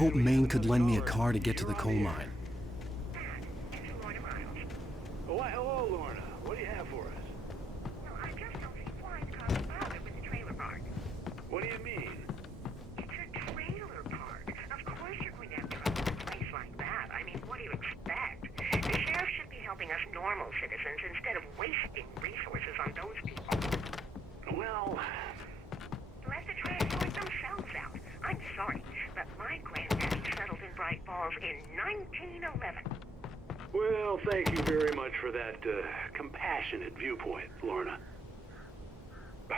hoped Maine could lend me a car to get to the coal mine. Why, hello, Lorna. What do you have for us? Well, I just noticed flies caused bother with the trailer park. What do you mean? It's a trailer park. Of course you're going to have trouble in a place like that. I mean, what do you expect? The sheriff should be helping us normal citizens instead of wasting resources on those people. Well... Let the trash sort themselves out. I'm sorry, but my granddaddy settled in Bright Falls in 1911. Well, thank you very much for that, compassionate viewpoint, Lorna.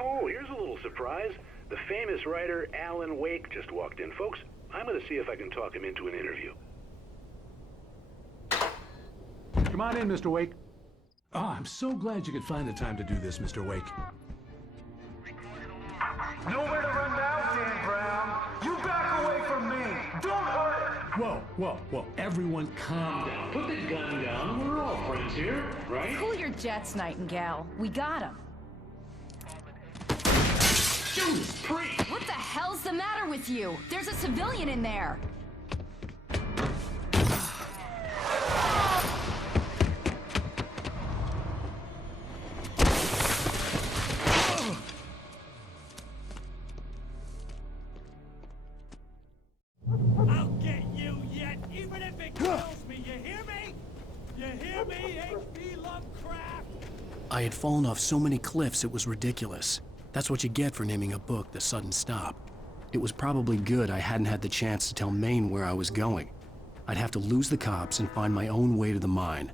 Oh, here's a little surprise. The famous writer Alan Wake just walked in. Folks, I'm gonna see if I can talk him into an interview. Come on in, Mr. Wake. Oh, I'm so glad you could find the time to do this, Mr. Wake. Nowhere to run now, Dan Brown. You back away from me. Don't hurt it. Whoa. Everyone calm down. Put the gun down. We're all friends here, right? Cool your jets, Nightingale. We got him. Judas Priest! What the hell's the matter with you? There's a civilian in there. I'll get you yet, even if it kills me. You hear me? You hear me, H.P. Lovecraft? I had fallen off so many cliffs it was ridiculous. That's what you get for naming a book The Sudden Stop. It was probably good I hadn't had the chance to tell Maine where I was going. I'd have to lose the cops and find my own way to the mine.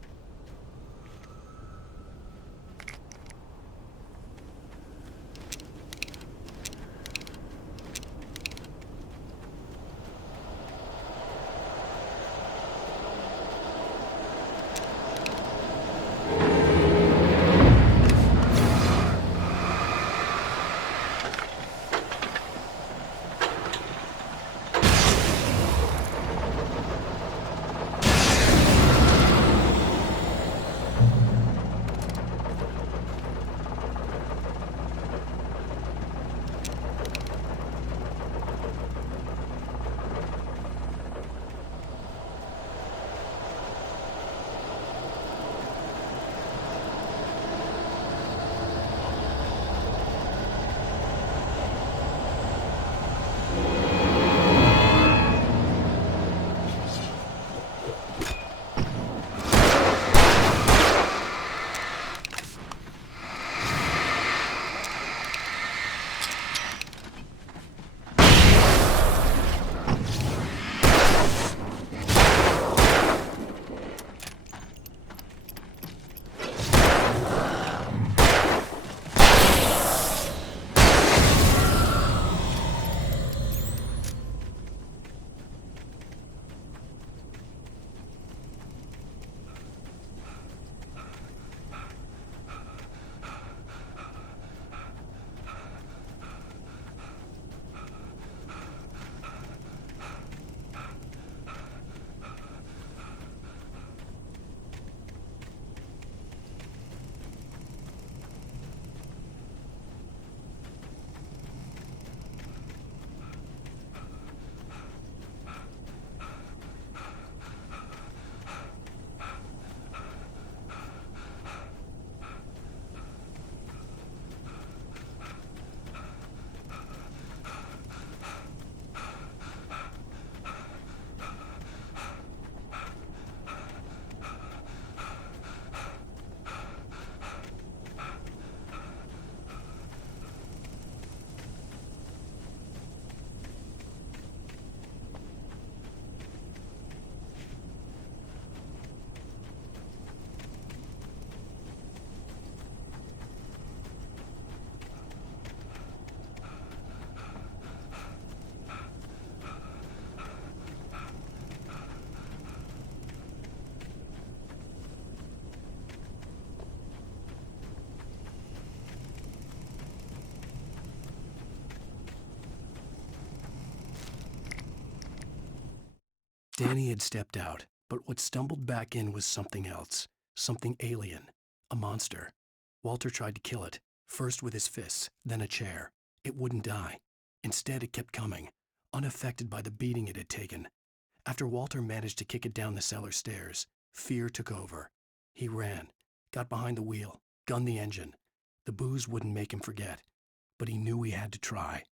Danny had stepped out, but what stumbled back in was something else. Something alien. A monster. Walter tried to kill it, first with his fists, then a chair. It wouldn't die. Instead, it kept coming. unaffected by the beating it had taken. After Walter managed to kick it down the cellar stairs, fear took over. He ran, got behind the wheel, gunned the engine. The booze wouldn't make him forget, but he knew he had to try.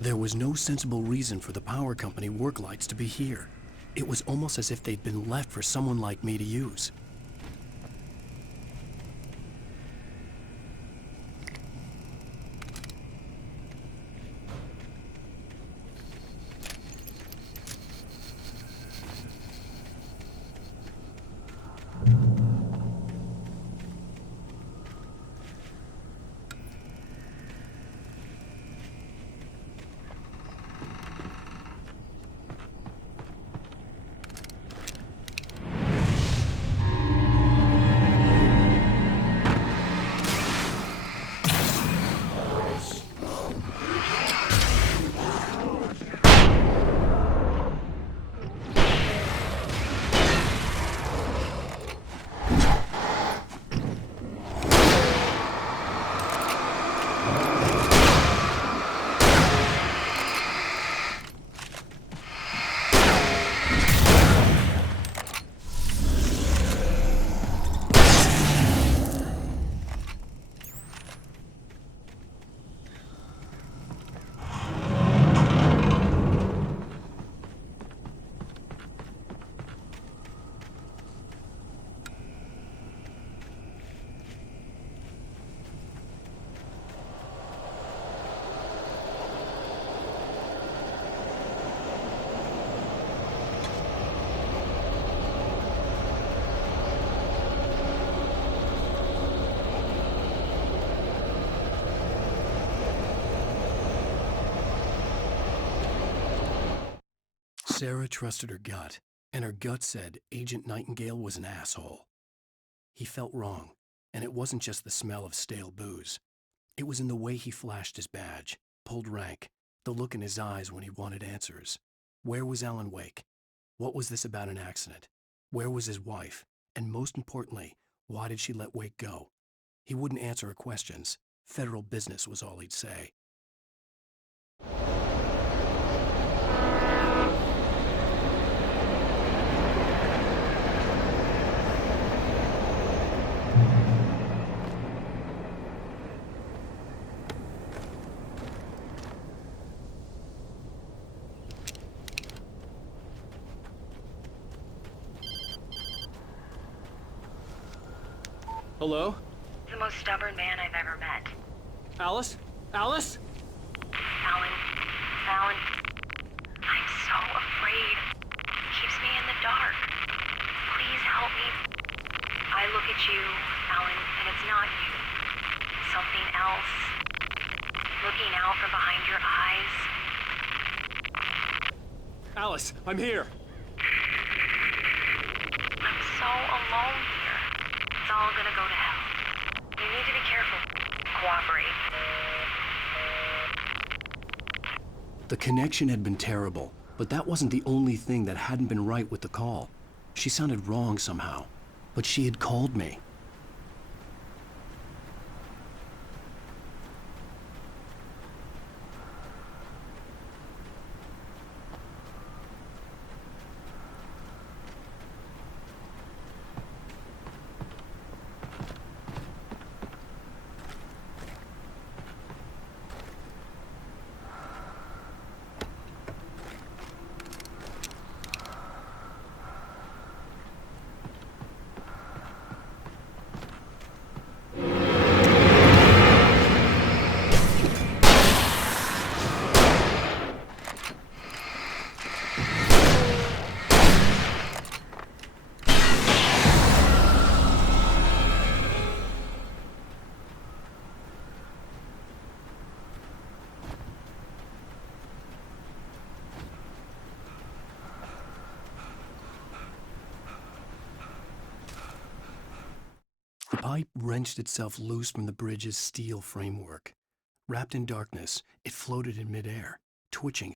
There was no sensible reason for the power company work lights to be here. It was almost as if they'd been left for someone like me to use. Sarah trusted her gut, and her gut said Agent Nightingale was an asshole. He felt wrong, and it wasn't just the smell of stale booze. It was in the way he flashed his badge, pulled rank, the look in his eyes when he wanted answers. Where was Alan Wake? What was this about an accident? Where was his wife? And most importantly, why did she let Wake go? He wouldn't answer her questions. Federal business was all he'd say. Hello? The most stubborn man I've ever met. Alice? Alice? Alan, I'm so afraid. He keeps me in the dark. Please help me. I look at you, Alan, and it's not you. Something else. Looking out from behind your eyes. Alice, I'm here. I'm so alone here. It's all gonna go to hell. You need to be careful. Cooperate. The connection had been terrible, but that wasn't the only thing that hadn't been right with the call. She sounded wrong somehow, but she had called me. The pipe wrenched itself loose from the bridge's steel framework. Wrapped in darkness, it floated in midair, twitching.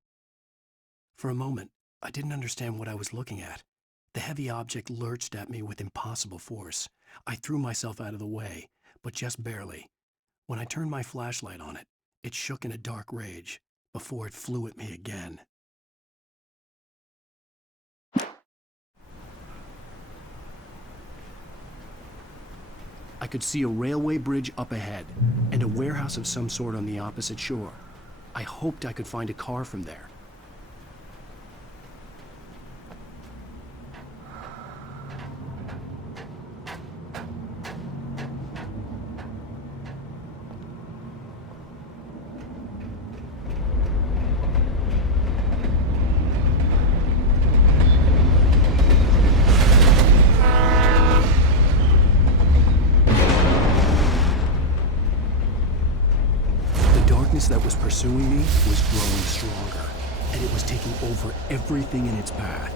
For a moment, I didn't understand what I was looking at. The heavy object lurched at me with impossible force. I threw myself out of the way, but just barely. When I turned my flashlight on it, it shook in a dark rage before it flew at me again. I could see a railway bridge up ahead, and a warehouse of some sort on the opposite shore. I hoped I could find a car from there. That was pursuing me was growing stronger, and it was taking over everything in its path.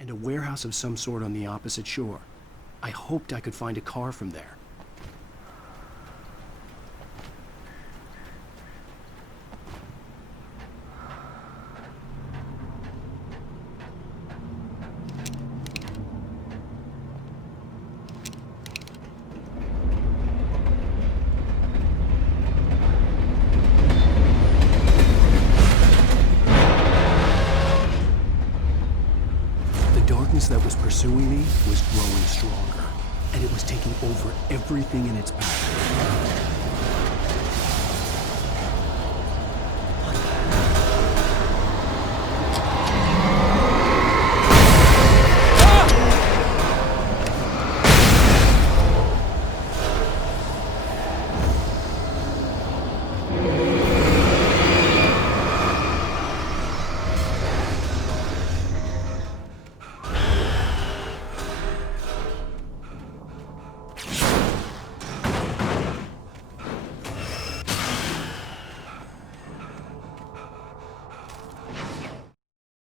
And a warehouse of some sort on the opposite shore. I hoped I could find a car from there. That was pursuing me was growing stronger, and it was taking over everything in its path.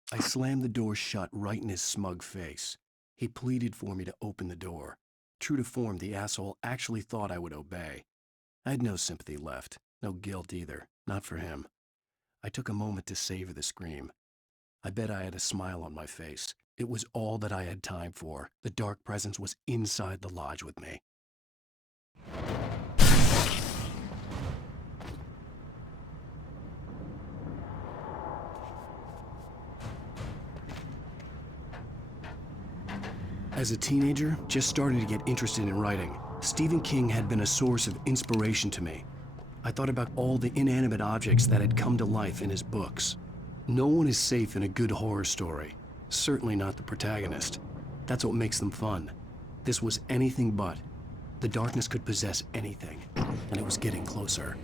I slammed the door shut right in his smug face. He pleaded for me to open the door. True to form, the asshole actually thought I would obey. I had no sympathy left, no guilt either, not for him. I took a moment to savor the scream. I bet I had a smile on my face, It was all that I had time for. The dark presence was inside the lodge with me. As a teenager, just starting to get interested in writing, Stephen King had been a source of inspiration to me. I thought about all the inanimate objects that had come to life in his books. No one is safe in a good horror story. Certainly not the protagonist. That's what makes them fun. This was anything but. The darkness could possess anything, and it was getting closer.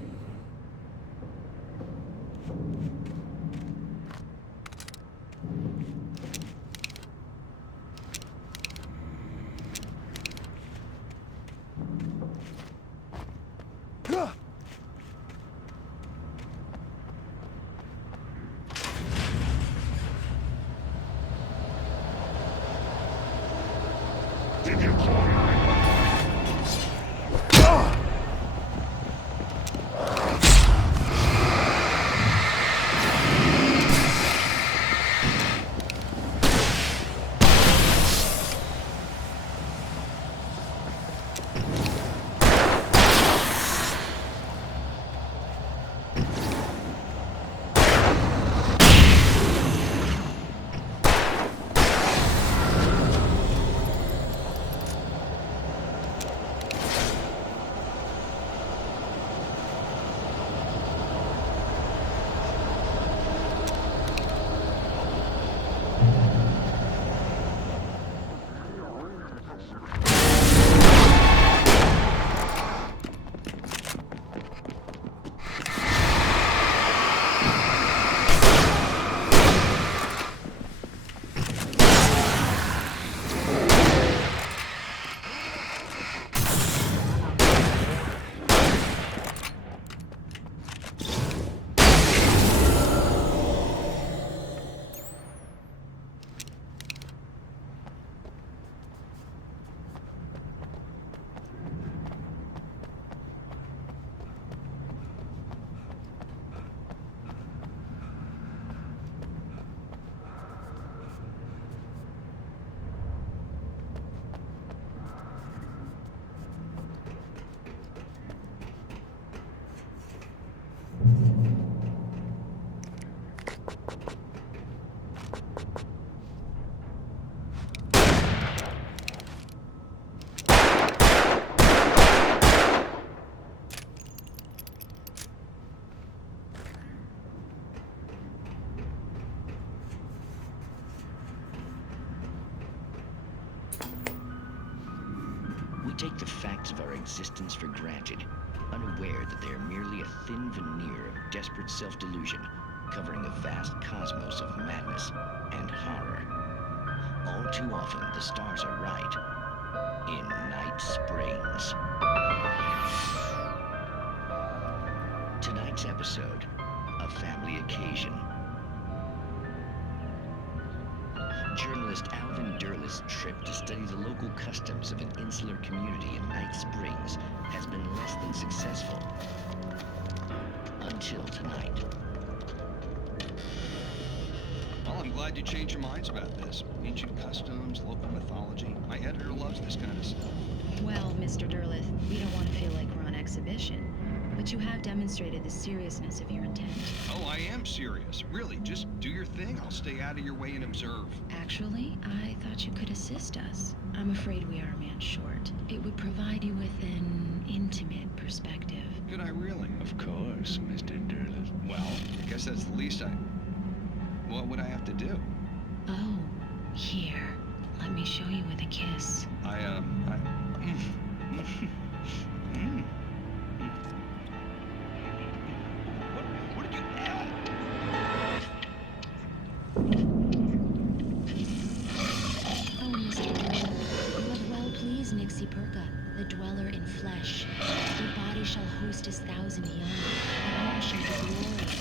We take the facts of our existence for granted, unaware that they are merely a thin veneer of desperate self-delusion, covering a vast cosmos of madness and horror. All too often, the stars are right. In Night Springs. Tonight's episode, a family occasion. Journalist Alvin Derleth's trip to study the local customs of an insular community in Night Springs has been less than successful. Until tonight. Well, I'm glad you changed your minds about this. Ancient customs, local mythology. My editor loves this kind of stuff. Well, Mr. Derleth, we don't want to feel like we're on exhibition, but you have demonstrated the seriousness of your intent. Oh, I am serious. Really, just do your thing. I'll stay out of your way and observe. Actually, I thought you could assist us. I'm afraid we are a man short. It would provide you with an intimate perspective. Could I really? Of course, Mr. Derleth. Well, I guess that's the least What would I have to do? Oh, here. Let me show you with a kiss. What did you have? Oh, Mr. Derleth, you have well pleased Nixie Perka, the dweller in flesh. Your body shall host his 1,000 young, and all shall be glory.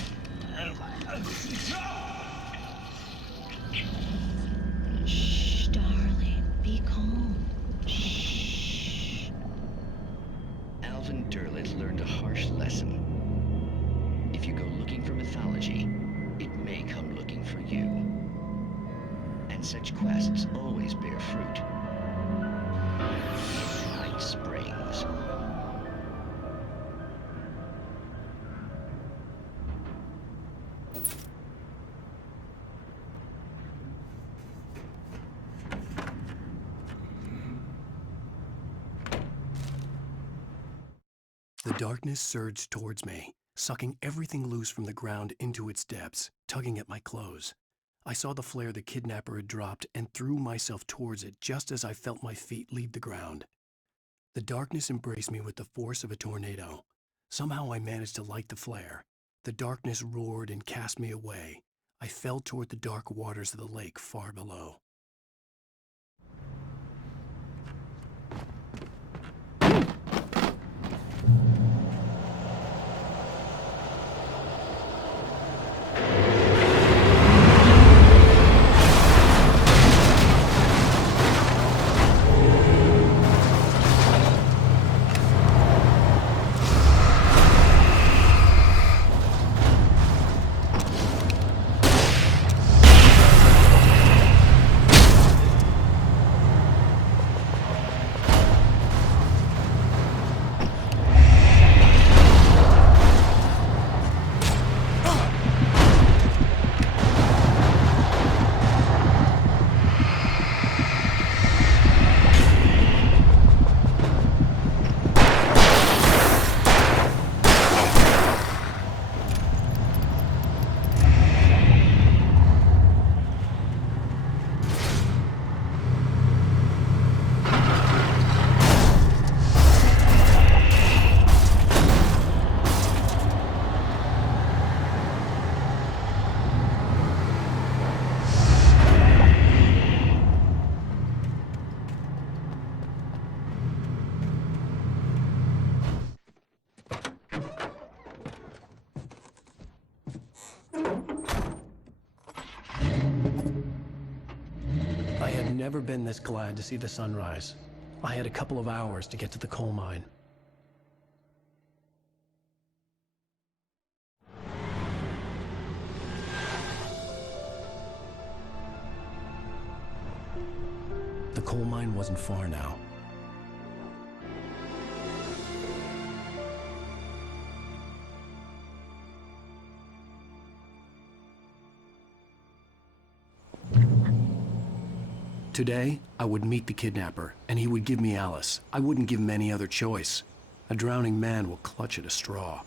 Shh, darling, be calm. Shh. Alvin Derleth learned a harsh lesson. If you go looking for mythology, it may come looking for you. And and such quests always bear fruit. Night Springs. The darkness surged towards me, sucking everything loose from the ground into its depths, tugging at my clothes. I saw the flare the kidnapper had dropped and threw myself towards it just as I felt my feet leave the ground. The darkness embraced me with the force of a tornado. Somehow I managed to light the flare. The darkness roared and cast me away. I fell toward the dark waters of the lake far below. I had never been this glad to see the sunrise. I had a couple of hours to get to the coal mine. The coal mine wasn't far now. Today, I would meet the kidnapper, and he would give me Alice. I wouldn't give him any other choice. A drowning man will clutch at a straw.